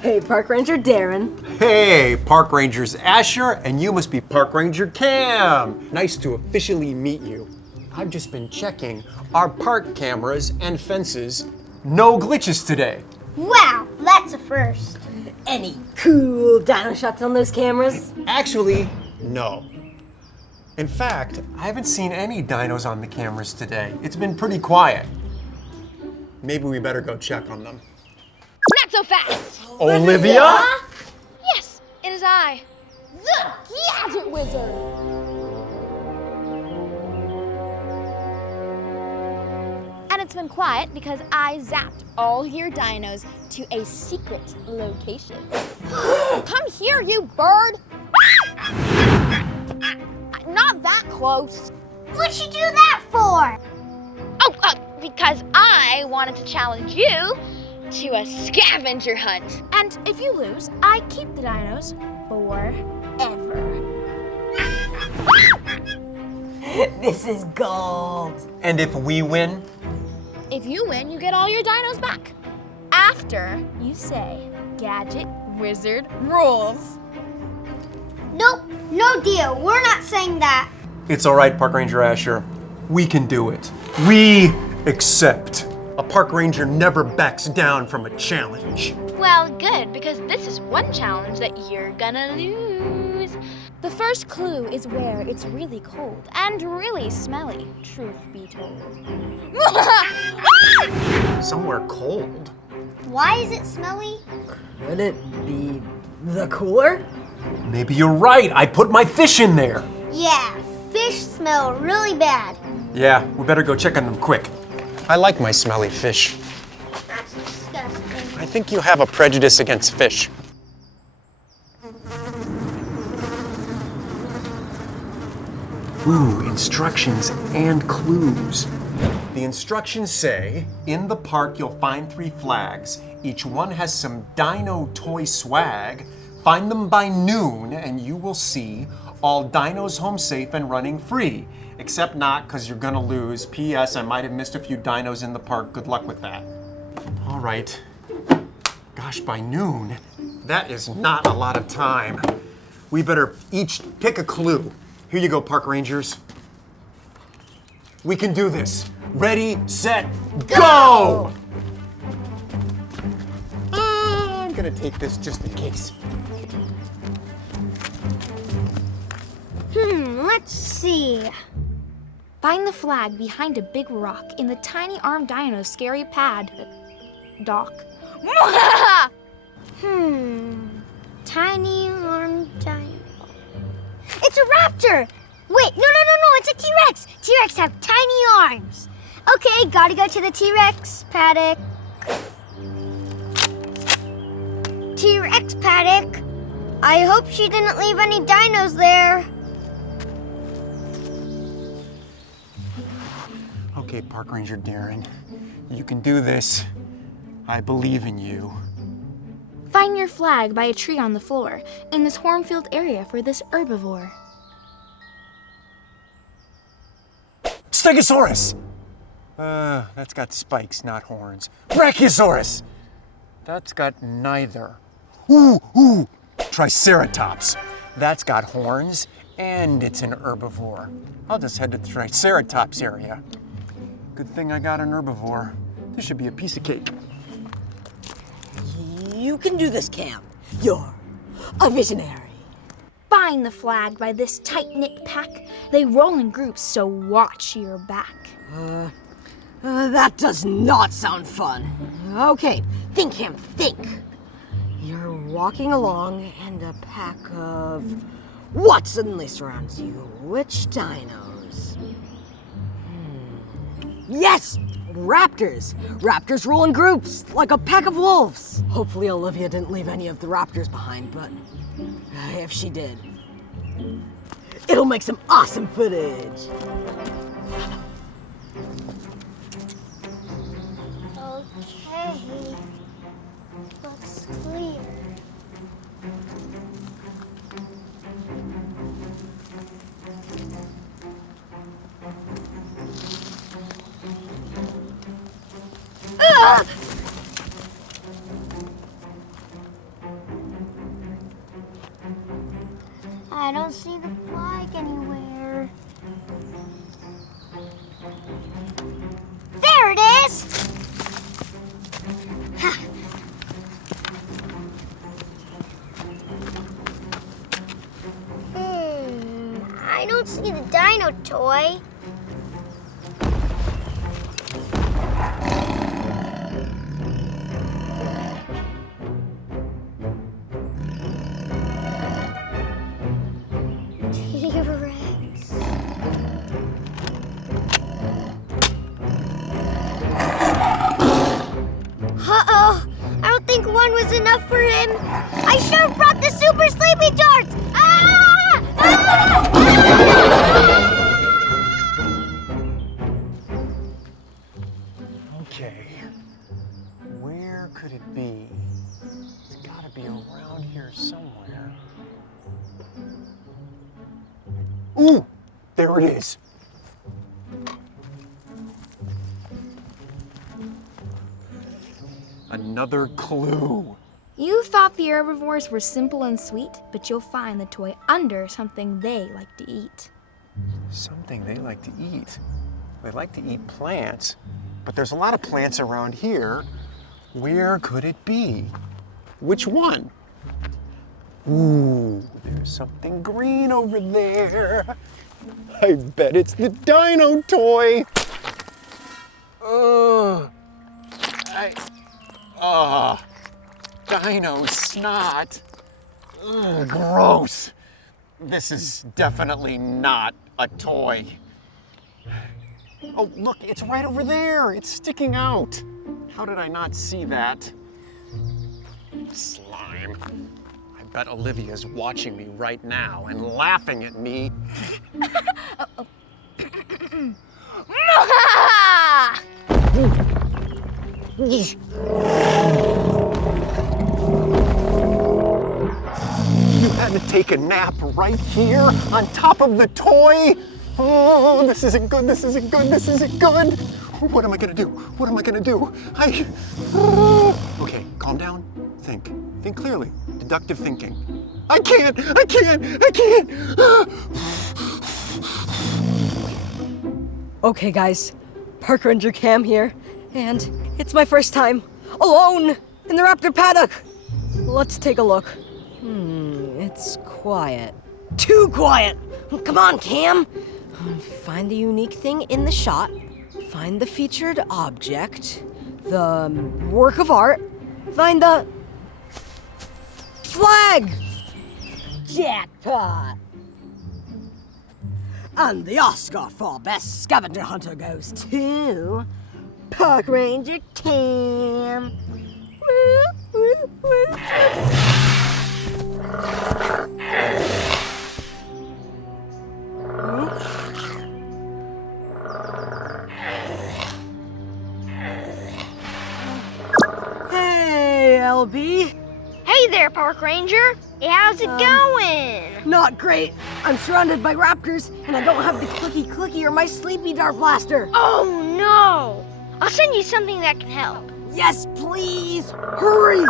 Hey, Park Ranger Darren. Hey, Park Rangers Asher, and you must be Park Ranger Cam. Nice to officially meet you. I've just been checking our park cameras and fences. No glitches today. Wow, that's a first. Any cool dino shots on those cameras? Actually, no. In fact, I haven't seen any dinos on the cameras today. It's been pretty quiet. Maybe we better go check on them. Not so fast! Olivia? Yes, it is I, the Gadget Wizard! And it's been quiet because I zapped all your dinos to a secret location. Come here, you bird! Not that close. What'd you do that for? Oh, because I wanted to challenge you to a scavenger hunt. And if you lose, I keep the dinos forever. This is gold. And if we win? If you win, you get all your dinos back. After you say, Gadget Wizard rules. Nope, no deal. We're not saying that. It's all right, Park Ranger Asher. We can do it. We accept. A park ranger never backs down from a challenge. Well, good, because this is one challenge that you're gonna lose. The first clue is where it's really cold and really smelly, truth be told. Somewhere cold. Why is it smelly? Could it be the cooler? Maybe you're right. I put my fish in there. Yeah, fish smell really bad. Yeah, we better go check on them quick. I like my smelly fish. That's disgusting. I think you have a prejudice against fish. Ooh, instructions and clues. The instructions say, in the park you'll find 3 flags. Each one has some dino toy swag. Find them by noon and you will see all dinos home safe and running free. Except not, because you're gonna lose. P.S. I might have missed a few dinos in the park. Good luck with that. All right. Gosh, by noon, that is not a lot of time. We better each pick a clue. Here you go, Park Rangers. We can do this. Ready, set, go! I'm gonna take this just in case. Let's see. Find the flag behind a big rock in the tiny armed dino's scary pad. Doc. Tiny armed dino. It's a raptor! Wait, no, it's a T-Rex! T-Rex have tiny arms. Okay, gotta go to the T-Rex paddock. T-Rex paddock. I hope she didn't leave any dinos there. Okay, Park Ranger Darren, you can do this. I believe in you. Find your flag by a tree on the floor in this hornfield area for this herbivore. Stegosaurus! That's got spikes, not horns. Brachiosaurus! That's got neither. Ooh, Triceratops. That's got horns, and it's an herbivore. I'll just head to the Triceratops area. Good thing I got an herbivore. This should be a piece of cake. You can do this, Cam. You're a visionary. Find the flag by this tight-knit pack. They roll in groups, so watch your back. That does not sound fun. Okay, think, Cam, think. You're walking along and a pack of what suddenly surrounds you? Which dinos? Yes! Raptors! Raptors roll in groups, like a pack of wolves. Hopefully Olivia didn't leave any of the raptors behind, but if she did, it'll make some awesome footage. Okay. Looks clear. I don't see the flag anywhere. There it is! Ha. I don't see the dino toy. T-Rex. Uh-oh. I don't think one was enough for him. I should have brought the super sleepy darts. Ah! Ah! Okay, where could it be? It's gotta be around here somewhere. Ooh, there it is. Another clue. You thought the herbivores were simple and sweet, but you'll find the toy under something they like to eat. Something they like to eat. They like to eat plants, but there's a lot of plants around here. Where could it be? Which one? Ooh, there's something green over there. I bet it's the Dino toy. Dino snot. Ugh, gross. This is definitely not a toy. Oh, look, it's right over there. It's sticking out. How did I not see that? Slime. I bet Olivia's watching me right now and laughing at me. You had to take a nap right here on top of the toy? Oh, this isn't good, this isn't good, this isn't good. What am I gonna do? What am I gonna do? Okay, calm down, think. Think clearly, deductive thinking. I can't. Okay, guys, Park Ranger Cam here, and it's my first time alone in the raptor paddock. Let's take a look. It's quiet. Too quiet! Come on, Cam! Find the unique thing in the shot, find the featured object, the work of art, find the flag! Jackpot! And the Oscar for Best Scavenger Hunter goes to Park Ranger Cam. Woo, woo, woo. Hey, LB. Hey there, Park Ranger. Hey, how's it going? Not great. I'm surrounded by raptors, and I don't have the clicky or my sleepy dart blaster. Oh, no. I'll send you something that can help. Yes, please. Hurry.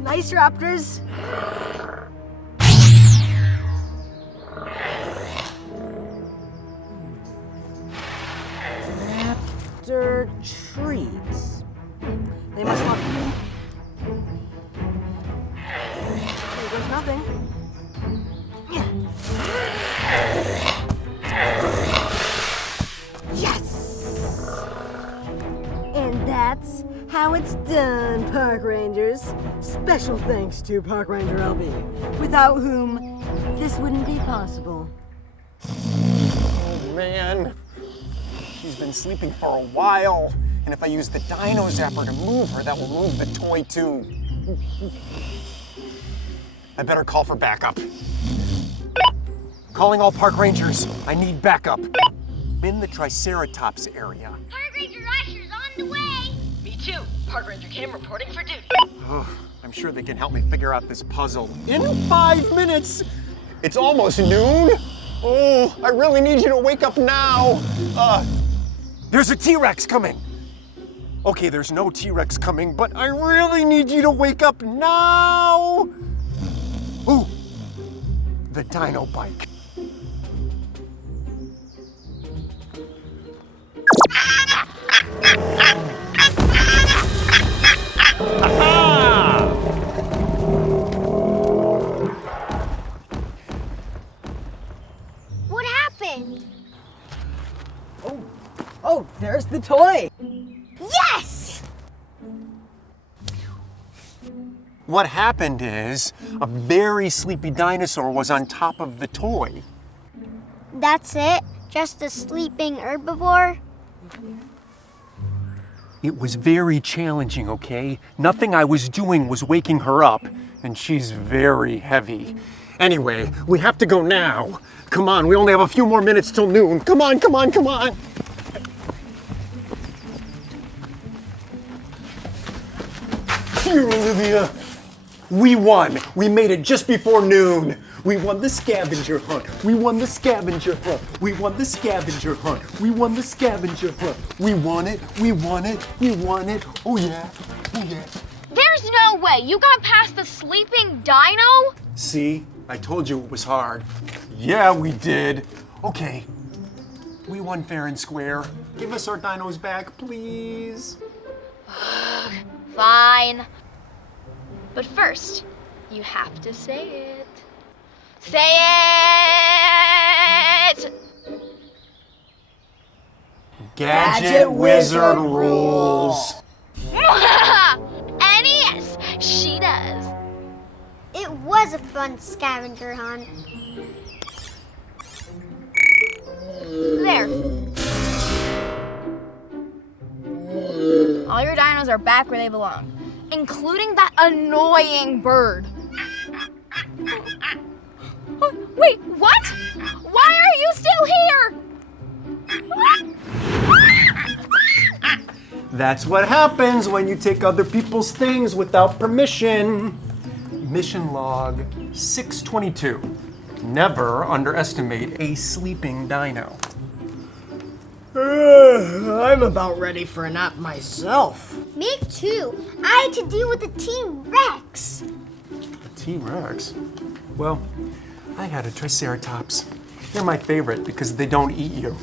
Nice raptors. Raptor treats. They must not be. There's nothing. Yes! And that's how it's done, Park Rangers. Special thanks to Park Ranger LB, without whom this wouldn't be possible. Oh man, she's been sleeping for a while. And if I use the Dino Zapper to move her, that will move the toy too. I better call for backup. Calling all park rangers. I need backup. I'm in the Triceratops area. Park Ranger Usher's on the way. Me too. Park Ranger Cam reporting for duty. Oh, I'm sure they can help me figure out this puzzle in 5 minutes. It's almost noon. Oh, I really need you to wake up now. There's a T-Rex coming. Okay, there's no T-Rex coming, but I really need you to wake up now. Ooh, the Dino bike. What happened? Oh, there's the toy. Yes! What happened is a very sleepy dinosaur was on top of the toy. That's it? Just a sleeping herbivore? It was very challenging, okay? Nothing I was doing was waking her up, and she's very heavy. Anyway, we have to go now. Come on, we only have a few more minutes till noon. Come on, come on, come on. Here, Olivia. We won. We made it just before noon. We won the scavenger hunt. We won the scavenger hunt. We won the scavenger hunt. We won the scavenger hunt. We won it. We won it. We won it. Oh yeah. Oh yeah. There's no way you got past the sleeping dino? See? I told you it was hard. Yeah, we did. Okay. We won fair and square. Give us our dinos back, please. Fine. But first, you have to say it. Say it! Gadget Wizard rules. And yes, she does. It was a fun scavenger hunt. There. All your dinos are back where they belong, including that annoying bird. Wait, what? Why are you still here? That's what happens when you take other people's things without permission. Mission log 622. Never underestimate a sleeping dino. I'm about ready for a nap myself. Me too. I had to deal with the T-Rex. A T-Rex? Well, I had a Triceratops. They're my favorite because they don't eat you.